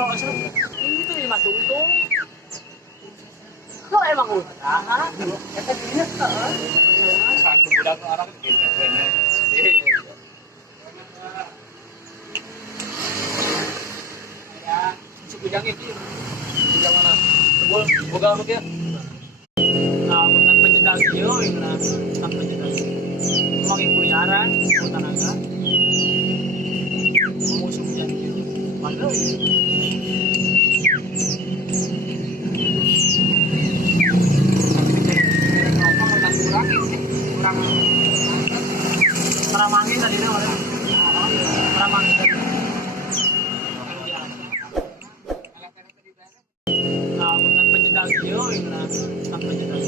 Bro, itu lima tungtung. Kok emang udah? Kata dia satu budak orang gitu. Ya, sebujangnya gitu. Bujang mana? Tebul, boga apa ya? Nah, bukan penyedal video, nah, bukan penyedal. Emang ibu yaran, tanaga. Musuh bujang gitu. Padahal Pramangin tadi dia mana? Pramangin tadi. Nah, bukan penyedal video, nah, bukan penyedal.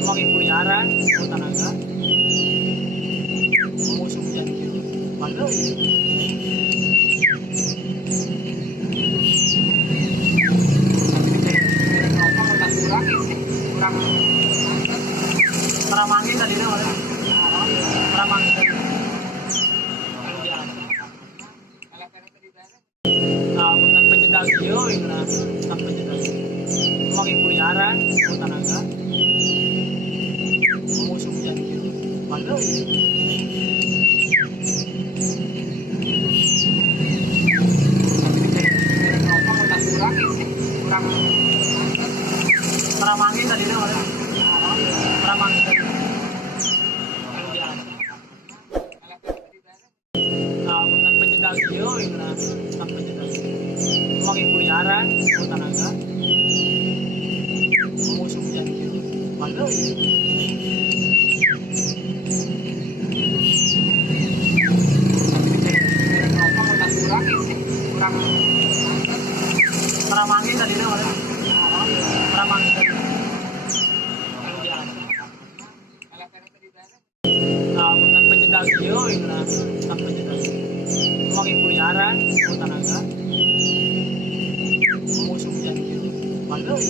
Emang ibu yaran, tanaga. Musuh bujang gitu. Padahal Pramangin tadi dia mana? Pramangin tadi. Nah, bukan penyedal video, nah, bukan penyedal. Emang ibu yaran, tanaga. Musuh bujang gitu. Padahal Pramangin tadi dia mana? Pramangin tadi. Nah, bukan penyedal video, nah, bukan penyedal. Emang ibu yaran, tanaga. Musuh bujang gitu. Padahal Pramangin tadi dia mana? Pramangin tadi. Nah, bukan penyedal video, nah, bukan penyedal. Emang ibu yaran, tanaga. Musuh bujang gitu. Padahal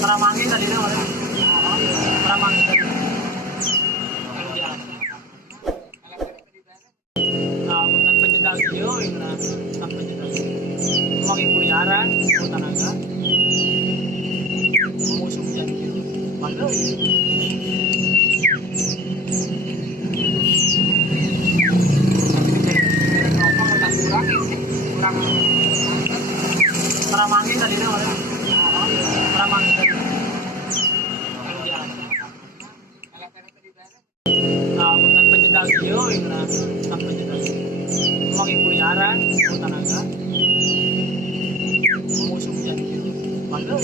Pramangin tadi dia mana? Pramangin tadi. Nah, bukan penyedal video, nah, bukan penyedal. Emang ibu yaran, tanaga. Musuh bujang gitu. Padahal Pramangin tadi dia mana? Pramangin tadi. Nah, bukan penyedal video, nah, bukan penyedal. Emang ibu yaran, tanaga. Musuh bujang gitu. Padahal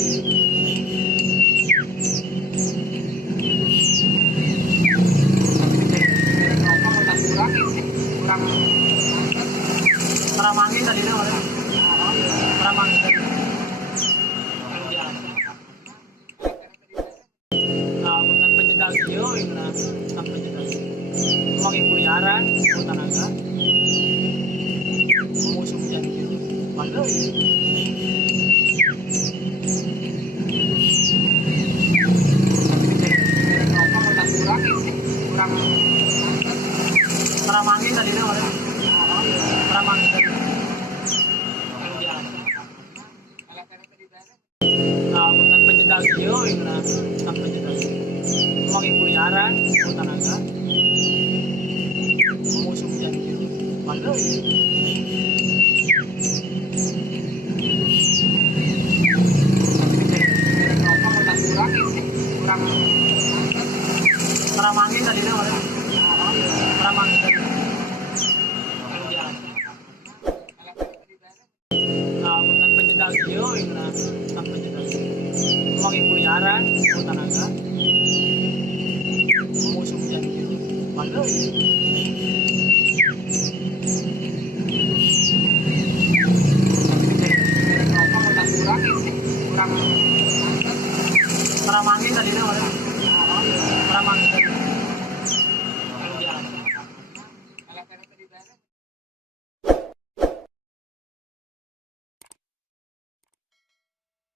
Pramangin tadi dia mana? Pramangin tadi. Nah, bukan penyedal video, nah, bukan penyedal. Emang ibu yaran, tanaga. Musuh bujang gitu. Padahal Pramangin tadi dia mana? Pramangin tadi. Nah, bukan penyedal video, nah, bukan penyedal. Emang ibu yaran, tanaga. Musuh bujang gitu. Padahal Pramangin tadi dia mana? Pramangin tadi. Nah, bukan penyedal video, nah, bukan penyedal. Emang ibu yaran, tanaga. Musuh bujang gitu. Padahal Pramangin tadi dia mana? Pramangin tadi.